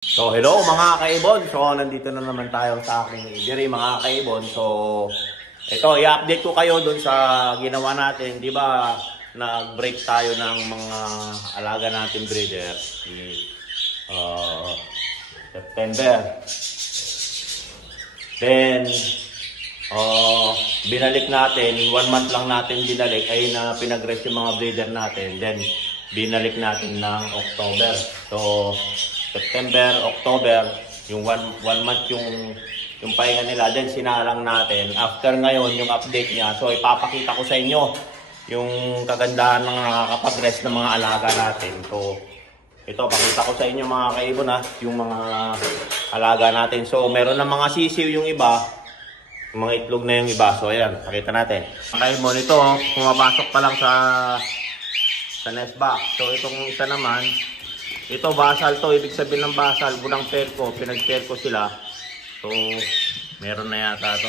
So hello mga kaibon, so nandito na naman tayo sa aking diri mga kaibon. So ito, i-update ko kayo dun sa ginawa natin. Di ba nag-break tayo ng mga alaga natin breeder September. Then binalik natin, 1 month lang natin binalik ay na pinag-rest yung mga breeder natin. Then binalik natin ng October. So September, October, yung one month yung pahinga nila, then sinalang natin. After ngayon, yung update niya, so ipapakita ko sa inyo yung kagandahan ng nakakapag-rest ng mga alaga natin. So ito, pakita ko sa inyo mga kaibon yung mga alaga natin. So meron na mga sisiw yung iba, yung mga itlog na yung iba. So ayan, pakita natin. Kaibon, ito, pumapasok pa lang sa nest box. So itong isa naman, ito basal to, ibig sabihin ng basal, bulang perko, pinag-perko sila. So, meron na yata to.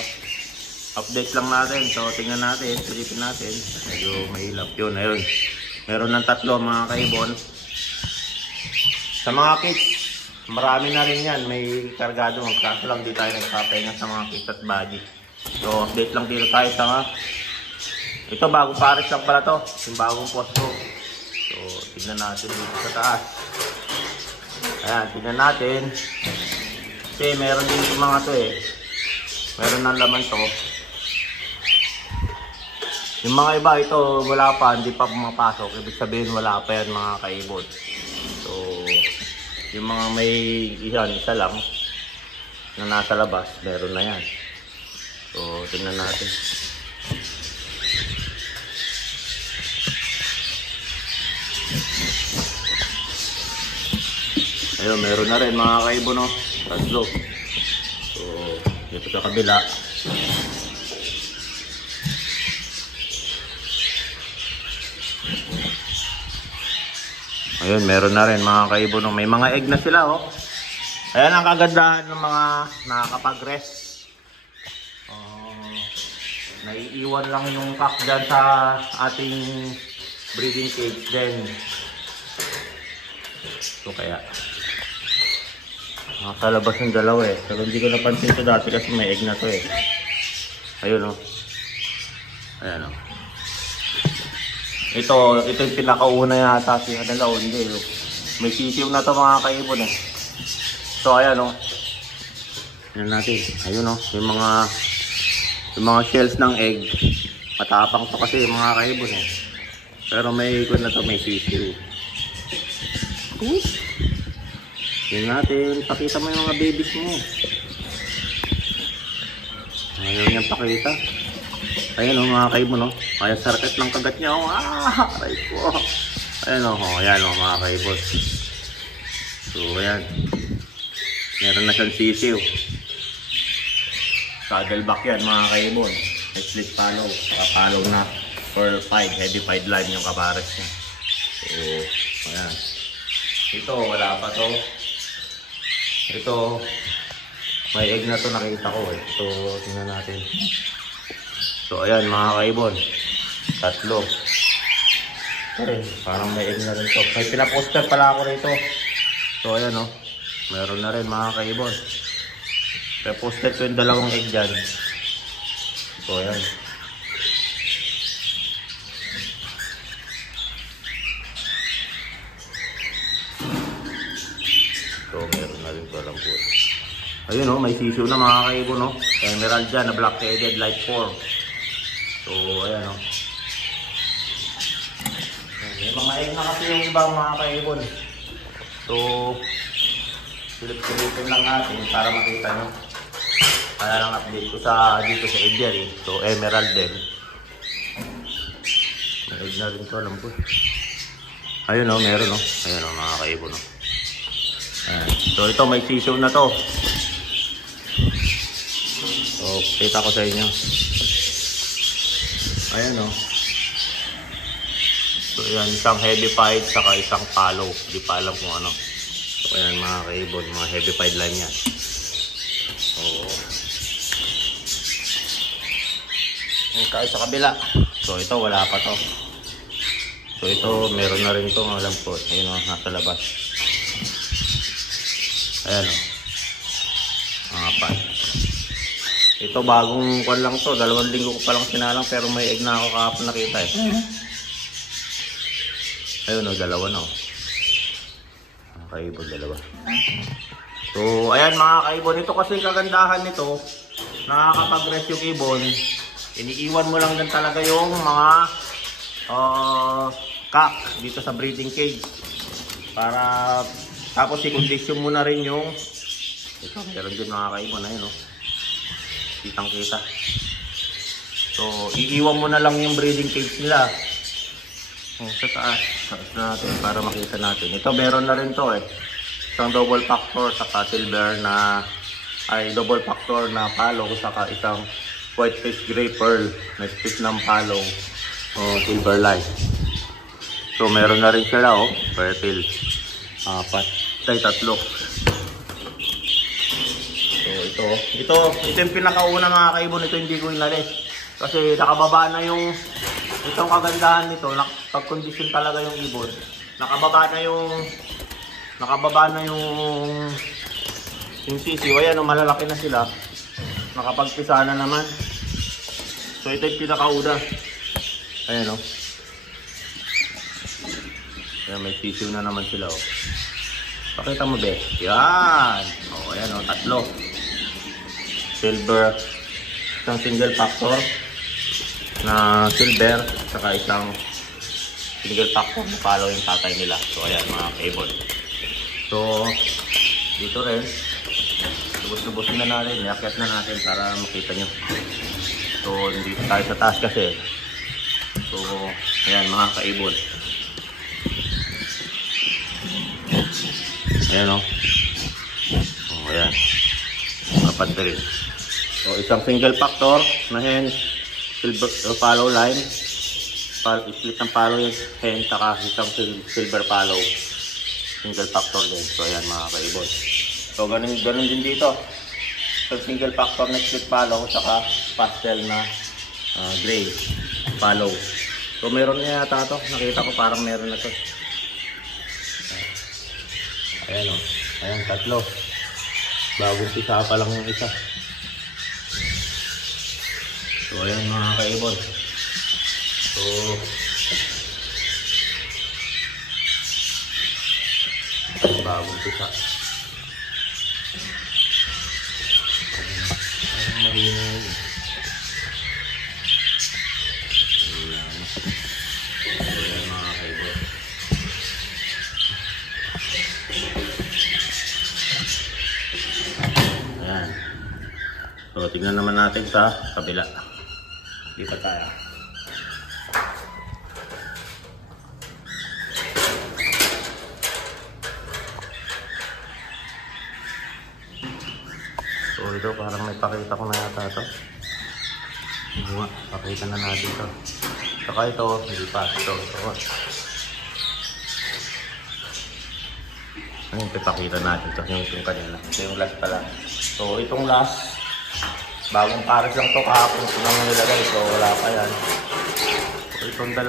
Update lang natin. So, tingnan natin, silipin natin. Medyo mahilap yun, ayun. Meron ng 3 mga kaibon. Sa mga kits, marami na rin yan. May kargado, kaso lang di tayo nagpapahinga sa mga kits at body. So, update lang dito tayo sa ito, bagong pares lang pala to. Yung bagong posto. So, tingnan natin dito sa taas. Ayan, tingnan natin. Kasi meron din yung mga to meron ng laman to. Yung mga iba, ito wala pa, hindi pa pumapasok. Ibig sabihin wala pa yan mga kaibon. So, yung mga may isa lang na nasa labas, meron na yan. So, tingnan natin. Ayun, meron na rin mga kaibon, no? 3. So, dito sa kabila. Ayun, meron na rin mga kaibon, no? May mga egg na sila, oh. Ayan ang kagandahan ng mga nakakapag-rest. Naiiwan lang yung pack dyan sa ating breeding cage. Then, ito kaya. Nasa labas ng dalawa pero hindi ko napansin ito dati kasi may egg na to Ayun Ayan Ito yung pinakauna yata si Hadalaw. Hindi may sisiw na to mga kaibon So ayan Ayan natin. Ayun yung mga shells ng egg. Matapang to kasi mga kaibon Pero may ikon na to, may sisiw. Tingnan natin, pakita mo yung mga babies mo. Ayaw niyang pakita. Ayan mga kaibon Kaya sarket ng kagat niya aray ko. Ayan mga kaibon. So ayan. Meron na siyang sisiw. Saddleback yan mga kaibon. Split follow. Follow na for 5. Heavy 5 line yung kabares niya. So ayan. Ito wala pa to. Ito, may egg na to nakita ko So, tingnan natin. So, ayan mga kaibon. 3. Parang may egg na rin to. May pinaposter pala ako rito. So, ayan meron na rin mga kaibon. Pinaposter ko yung 2 egg dyan. So, ayan. So, meron na rin palang po. Ayun may sisiw na mga kaibon Emerald dyan na black-headed light 4. So, ayan May mga egg na kasi yung ibang mga kaibon. So, silip-silipin lang natin para makita nyo. Kaya lang update ko dito sa egg yan So, emerald din. May egg na rin to, alam ko. Ayun meron Ayan mga kaibon So ito may sisiw na to. So kita ko sa inyo. Ayan So ayan, isang heavy pied saka isang follow. Hindi pa alam kung ano. So ayan mga kaibon, mga heavy pied line yan. Tayo sa kabila. So ito wala pa to. So ito meron na rin to, alam ko. Ayun nasa labas. Ayan o. Apat. Ito bagong kwan lang to. 2 linggo ko pa lang sinalang pero may egg na ako kahapon nakita eh. Ayun o, 2 na o. Kaibon, 2. So, ayan mga kaibon. Ito kasi kagandahan nito. Nakakapag-rest yung ibon. Iniiwan mo lang din talaga yung mga cock dito sa breeding cage. Para, tapos i-condition mo na rin yung ito, meron din mga kaibon. Ayun o. Kitang kita. So, iiwan mo na lang yung breeding cage nila. Sa taas natin para makita natin. Ito meron na rin to eh. Isang double factor saka silver na double factor na palo saka isang white face gray pearl na split ng palo silver light. So meron na rin sila fertile. 4 ay 3. So ito yung pinakauna mga kaibon. Ito hindi ko inalis kasi nakababa na yung itong kagandahan nito, pag-condition talaga yung ibon. Nakababa na yung sisiw. Ayan, malalaki na sila. Nakapagpisa na naman. So ito yung pinakauna. Ayan o. Ayan, may sisiw na naman sila o. Pakita mo be. Yan. O, ayan o, 3. Silver. Isang single factor na silver, saka isang single factor na palo yung tatay nila. So ayan mga kaibon. So dito rin lubos-lubosin na natin, iakyat na natin para makita nyo. So dito tayo sa taas kasi. So ayan mga kaibon. Ayan o. Ayan 4 rin. So isang single factor na hen silver follow line, split ng follow yung hen, saka isang silver follow, single factor din. So ayan mga kaibon. So ganun din dito. So single factor na split follow, saka pastel na gray follow. So meron na yata ito. Nakita ko parang meron na ito. Ayan o. Ayan 3. Bagong pisa pa lang yung isa. So ayan mga kaibon. So bagong pisa. Ayan marino. Ayan mga kaibon. Ayan. So tignan naman natin sa kabila. Dito tayo. So ito parang may pakita ko na yata ito. Pakita na natin ito. Saka ito, hindi pa. Ito. Ayun, ipapakita natin ito. Yung kanina. Ito yung last pala. So itong last, bagong pares lang to, kahapon ko lang nilagay. So wala pa yan. So itong 2,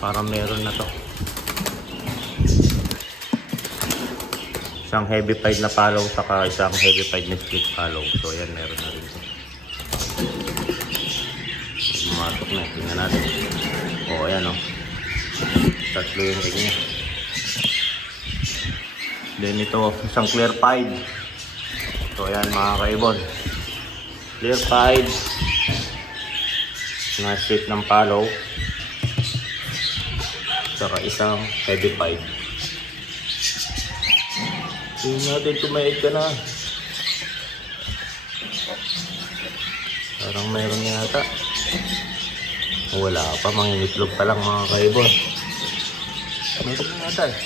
parang meron na to. Isang heavy pied na follow, saka isang heavy pied na split follow. So yan, meron na rin to. Pumasok na, tingnan natin. O ayan o. 3 yung egg niya. Then ito, isang clear pied. So ayan mga kaibon. Clear pied na split ng follow, saka isang heavy pied. Tingnan natin kung may egg ka na. Parang mayroon yata. Wala pa, mangingitlog pa lang mga kaibon. Meron na yata eh.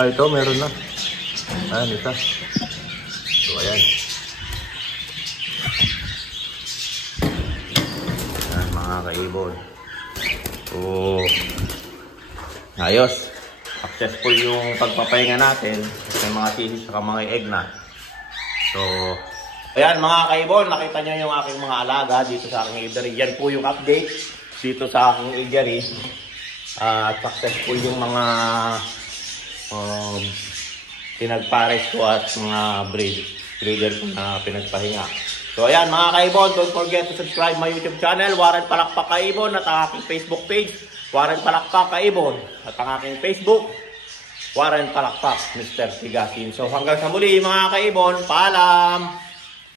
Ito meron na. Ayan, isa. So ayan. Ayan mga kaibon. So ayos. Successful yung pagpapahinga natin. May mga sisis saka mga egg na. So ayan mga kaibon, nakita nyo yung aking mga alaga dito sa aking aviary. Yan po yung update dito sa aking aviary. Successful yung mga pinagpares ko at mga breeder ko na pinagpahinga. So ayan mga kaibon, don't forget to subscribe my YouTube channel, Warren Palakpak Kaibon, at ang aking Facebook page, Warren Palakpak Kaibon, at ang aking Facebook, Warren Palakpak, Mr. Tigasin. So hanggang sa muli mga kaibon, paalam!